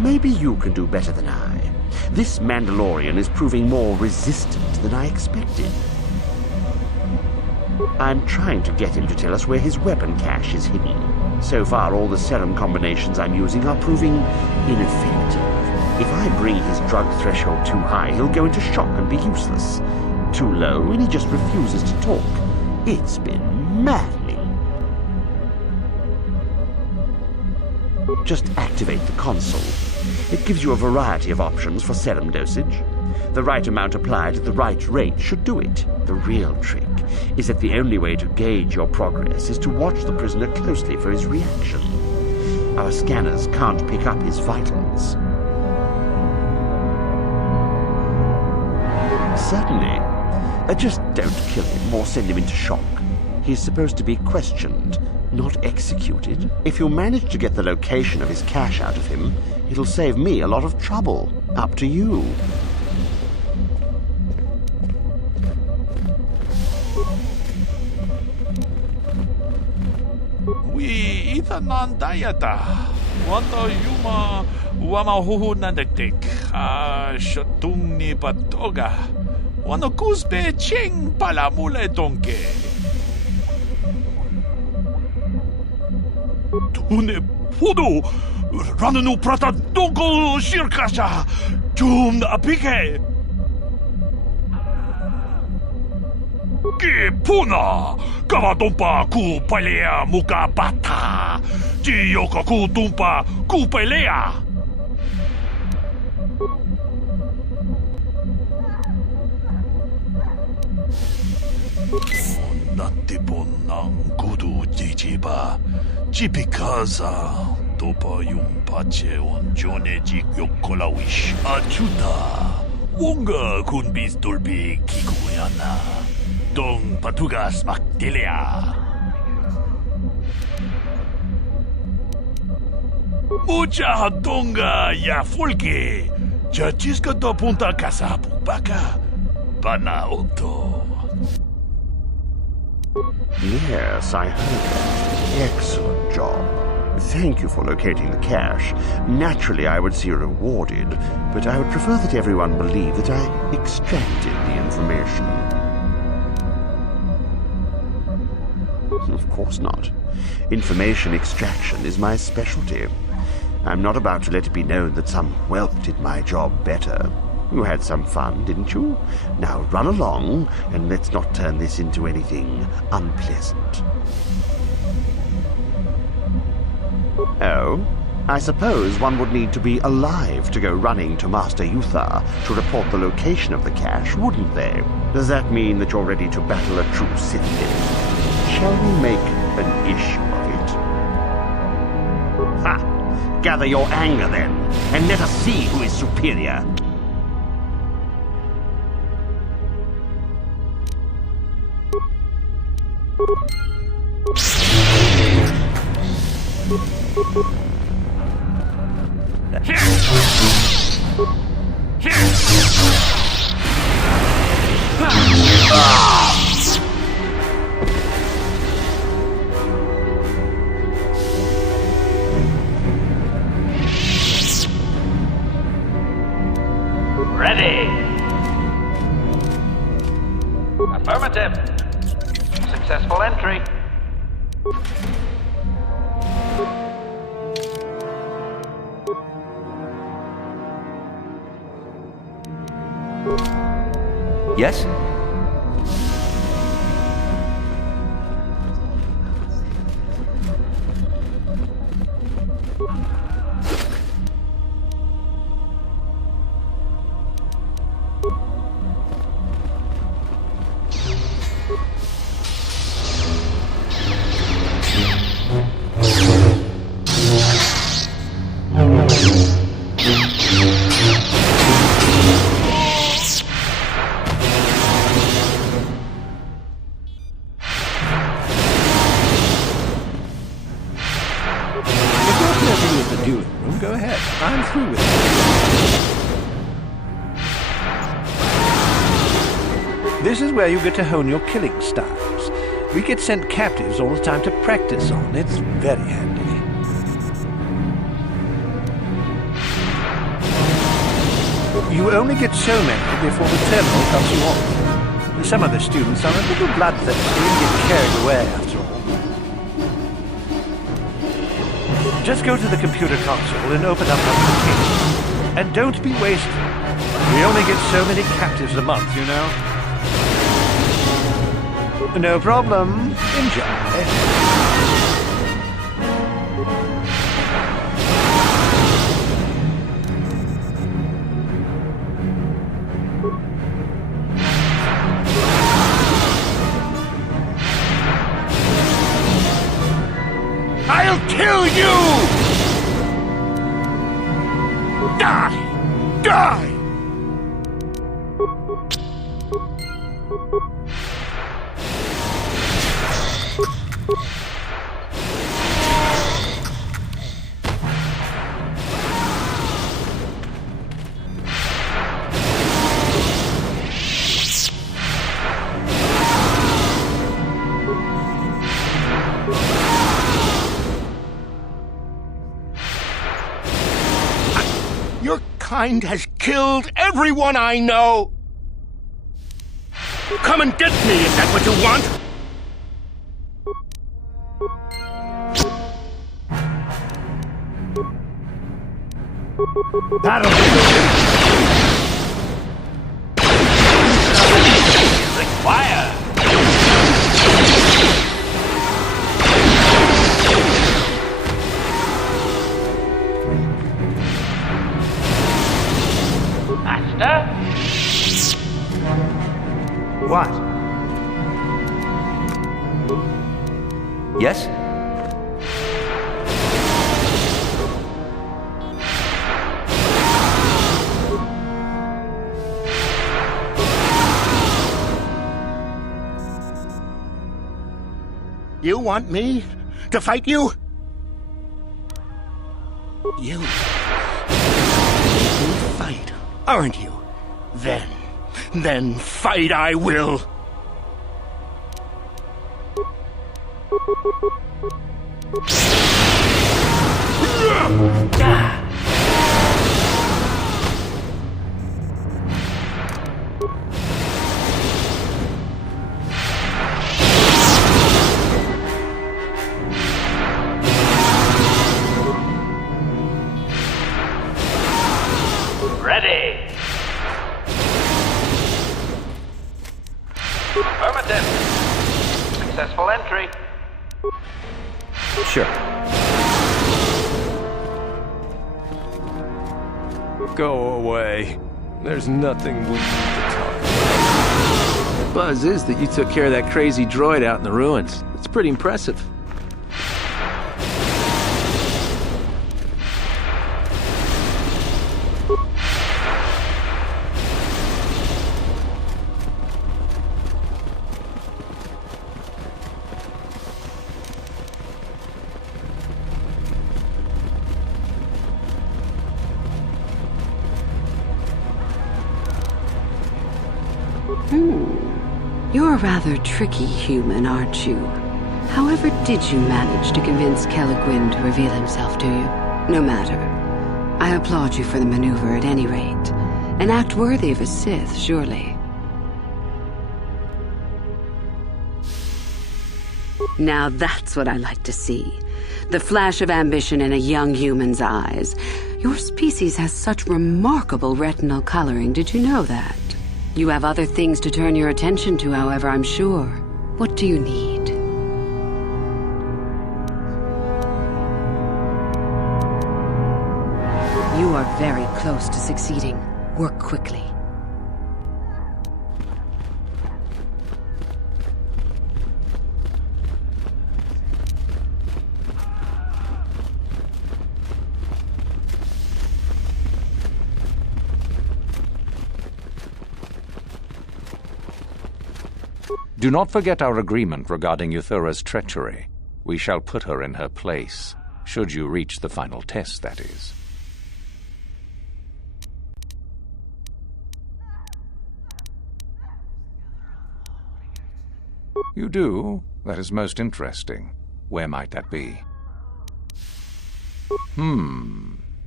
Maybe you can do better than I. This Mandalorian is proving more resistant than I expected. I'm trying to get him to tell us where his weapon cache is hidden. So far, all the serum combinations I'm using are proving ineffective. If I bring his drug threshold too high, he'll go into shock and be useless. Too low, and he just refuses to talk. It's been maddening. Just activate the console. It gives you a variety of options for serum dosage. The right amount applied at the right rate should do it. The real trick is that the only way to gauge your progress is to watch the prisoner closely for his reaction. Our scanners can't pick up his vitals. Certainly. Just don't kill him or send him into shock. He's supposed to be questioned, not executed. If you manage to get the location of his cache out of him, it'll save me a lot of trouble. Up to you. We itanan dayata. Wanta yuma wamahuhu nandektik. Shatung ni patoga. Wano kusbe ching palamule donke. Tune podo rananu prata donko shirkasha. Tum apike. Ki puna kavatompa ku palea muka bata. Jiyoka ku tumpa ku pelea. Natipon ng kudu jijiba. Jipikaza topa yung pache on jone jik yokolawish achuta. Wonga kun bis dolbi kikuyana. Dong patugas maktilea. Mucha hadonga ya folke. Chachiska to punta casa pupaka. Pana oto. Yes, I heard. Excellent job. Thank you for locating the cache. Naturally, I would see you rewarded, but I would prefer that everyone believe that I extracted the information. Of course not. Information extraction is my specialty. I'm not about to let it be known that some whelp did my job better. You had some fun, didn't you? Now run along, and let's not turn this into anything unpleasant. Oh? I suppose one would need to be alive to go running to Master Yuthar to report the location of the cache, wouldn't they? Does that mean that you're ready to battle a true Sith then? Shall we make an issue of it? Ha! Gather your anger then, and let us see who is superior. Ready. Affirmative. Successful entry. Yes? Go ahead. I'm through with it. This is where you get to hone your killing styles. We get sent captives all the time to practice on. It's very handy. You only get so many before the terminal cuts you off. Some of the students are a little bloodthirsty and get carried away after all. Just go to the computer console and open up applications. And don't be wasted. We only get so many captives a month, you know. No problem. Enjoy. I'll kill you! Die! Die! Your kind has killed everyone I know! Come and get me, is that what you want? That'll Fire! Master? What? Yes? You want me to fight you? You make me fight, aren't you? Then fight I will. Ready. Affirmative. Successful entry. Sure. Go away. There's nothing we need to talk about. Buzz is that you took care of that crazy droid out in the ruins. It's pretty impressive. You're a rather tricky human, aren't you? However did you manage to convince Kelegwyn to reveal himself to you? No matter. I applaud you for the maneuver at any rate. An act worthy of a Sith, surely. Now that's what I like to see. The flash of ambition in a young human's eyes. Your species has such remarkable retinal coloring, did you know that? You have other things to turn your attention to, however, I'm sure. What do you need? You are very close to succeeding. Work quickly. Do not forget our agreement regarding Euthura's treachery. We shall put her in her place, should you reach the final test, that is. You do? That is most interesting. Where might that be?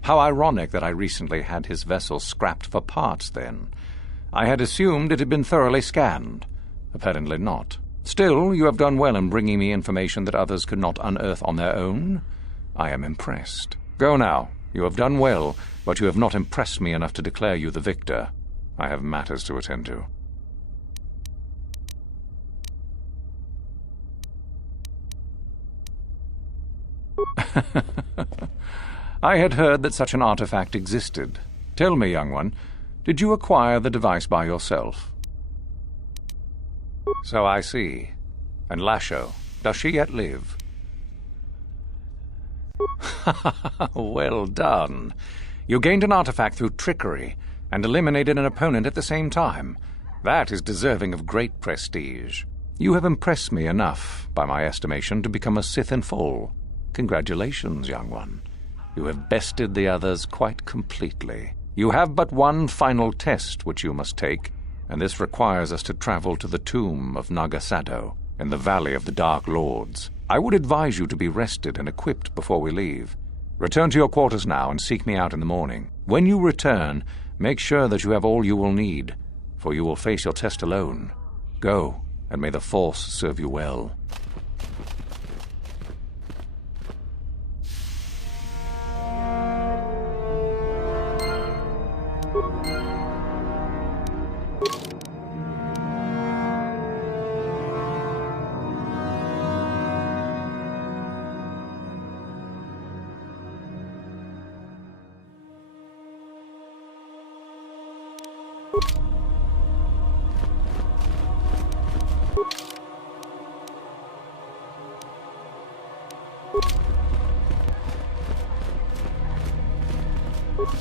How ironic that I recently had his vessel scrapped for parts, then. I had assumed it had been thoroughly scanned. Apparently not. Still, you have done well in bringing me information that others could not unearth on their own. I am impressed. Go now. You have done well, but you have not impressed me enough to declare you the victor. I have matters to attend to. I had heard that such an artifact existed. Tell me, young one, did you acquire the device by yourself? So I see. And Lasho, does she yet live? Well done. You gained an artifact through trickery, and eliminated an opponent at the same time. That is deserving of great prestige. You have impressed me enough, by my estimation, to become a Sith in full. Congratulations, young one. You have bested the others quite completely. You have but one final test which you must take, and this requires us to travel to the Tomb of Naga Sadow, in the Valley of the Dark Lords. I would advise you to be rested and equipped before we leave. Return to your quarters now and seek me out in the morning. When you return, make sure that you have all you will need, for you will face your test alone. Go, and may the Force serve you well.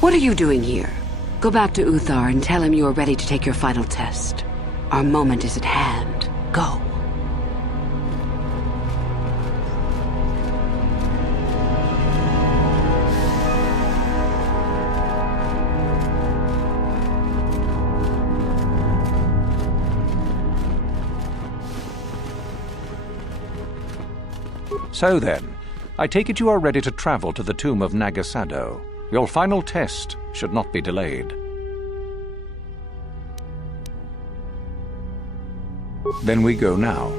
What are you doing here? Go back to Uthar and tell him you are ready to take your final test. Our moment is at hand. Go. So then, I take it you are ready to travel to the Tomb of Naga Sadow. Your final test should not be delayed. Then we go now.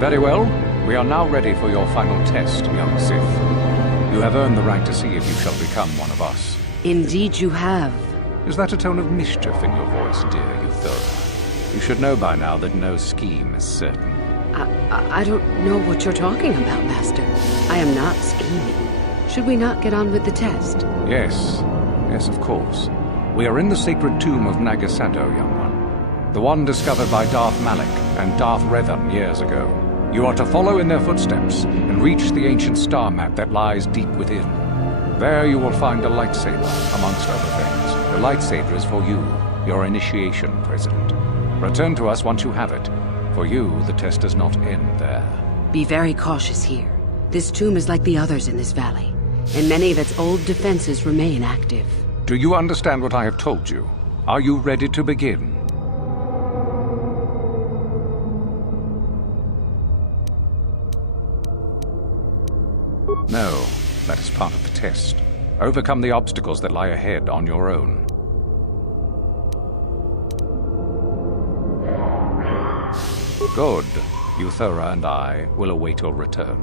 Very well. We are now ready for your final test, young Sith. You have earned the right to see if you shall become one of us. Indeed you have. Is that a tone of mischief in your voice, dear Euthura? You should know by now that no scheme is certain. I don't know what you're talking about, Master. I am not scheming. Should we not get on with the test? Yes. Yes, of course. We are in the sacred tomb of Naga Sadow, young one. The one discovered by Darth Malak. and Darth Revan years ago. You are to follow in their footsteps and reach the ancient star map that lies deep within. There you will find a lightsaber, amongst other things. The lightsaber is for you, your initiation present. Return to us once you have it. For you, the test does not end there. Be very cautious here. This tomb is like the others in this valley, and many of its old defenses remain active. Do you understand what I have told you? Are you ready to begin? No, that is part of the test. Overcome the obstacles that lie ahead on your own. Good. Euthura and I will await your return.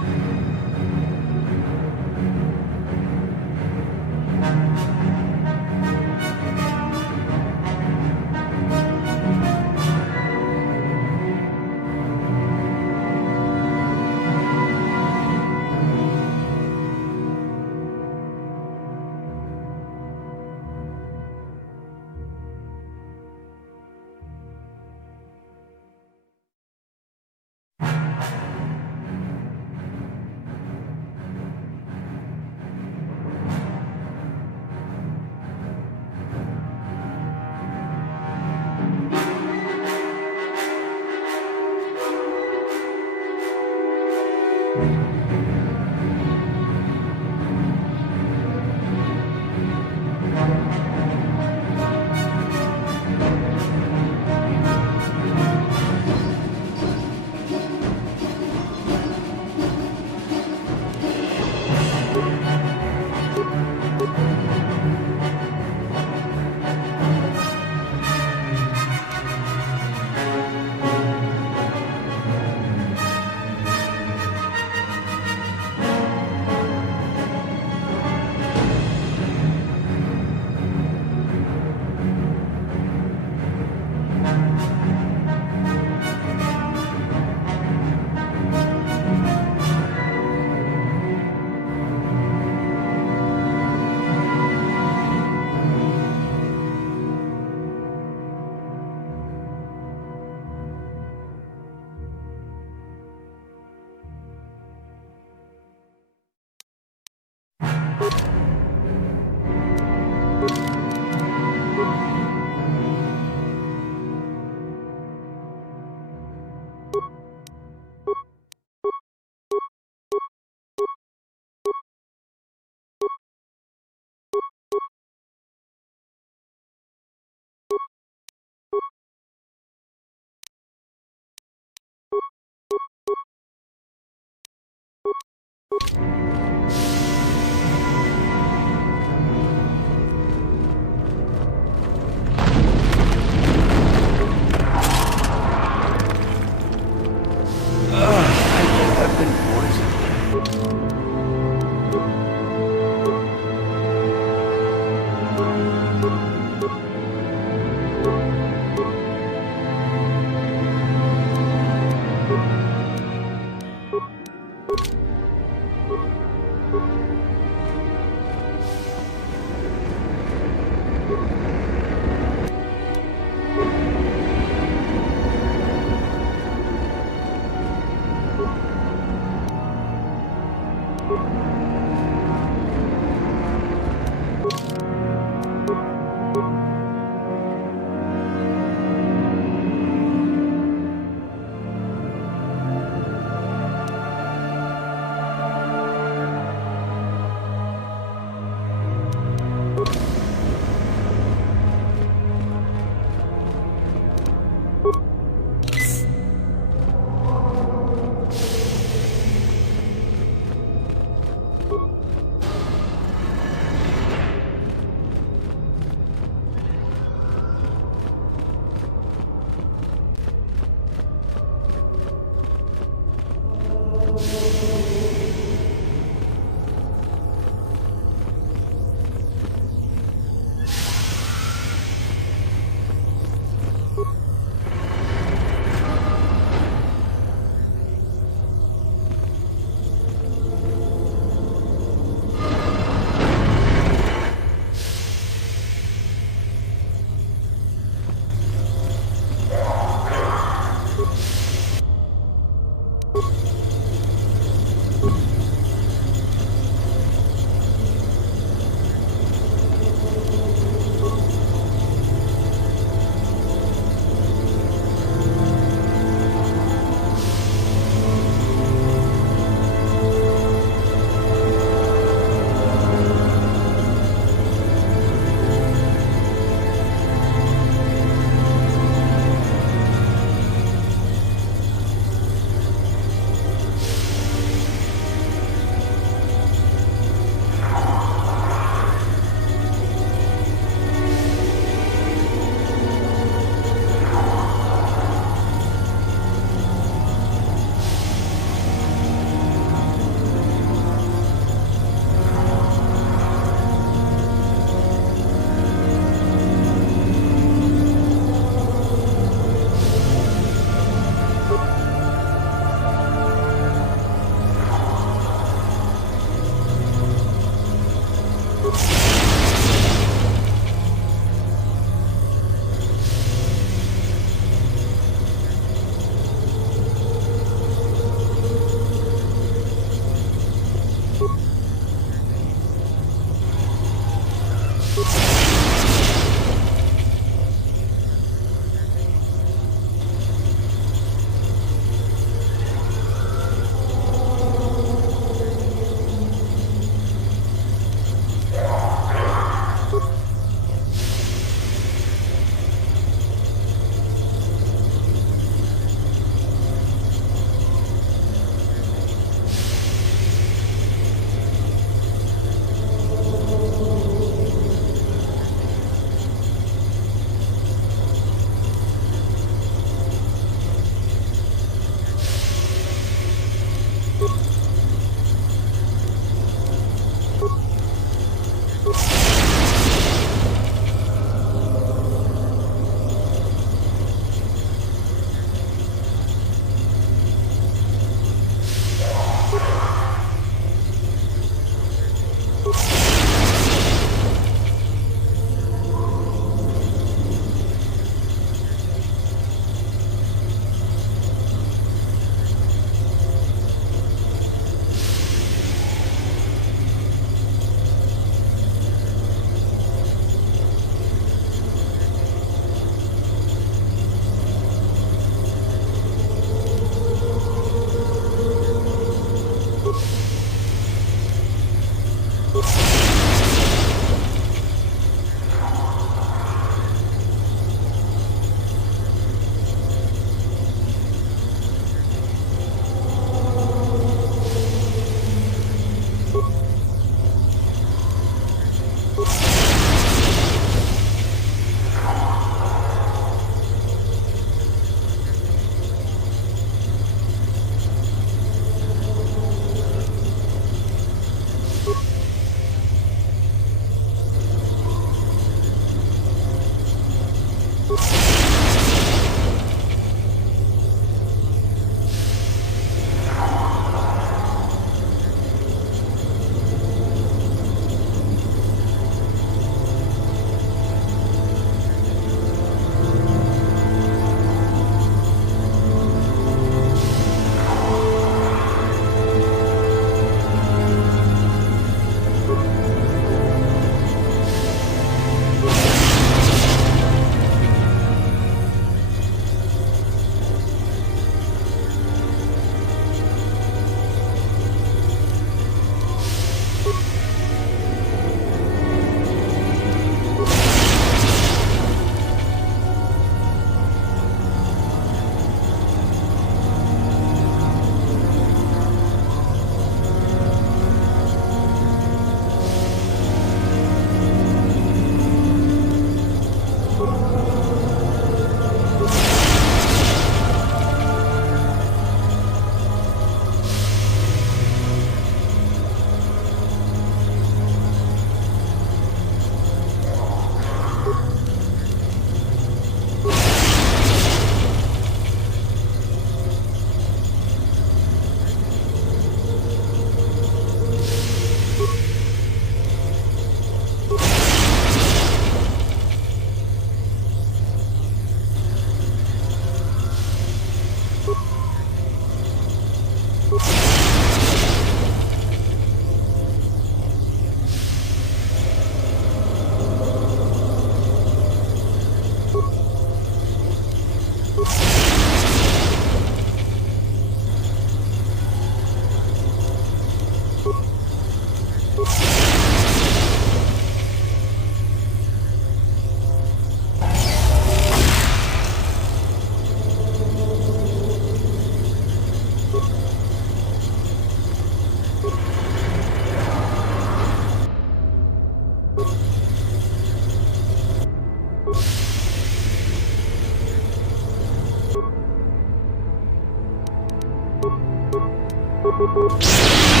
Ready.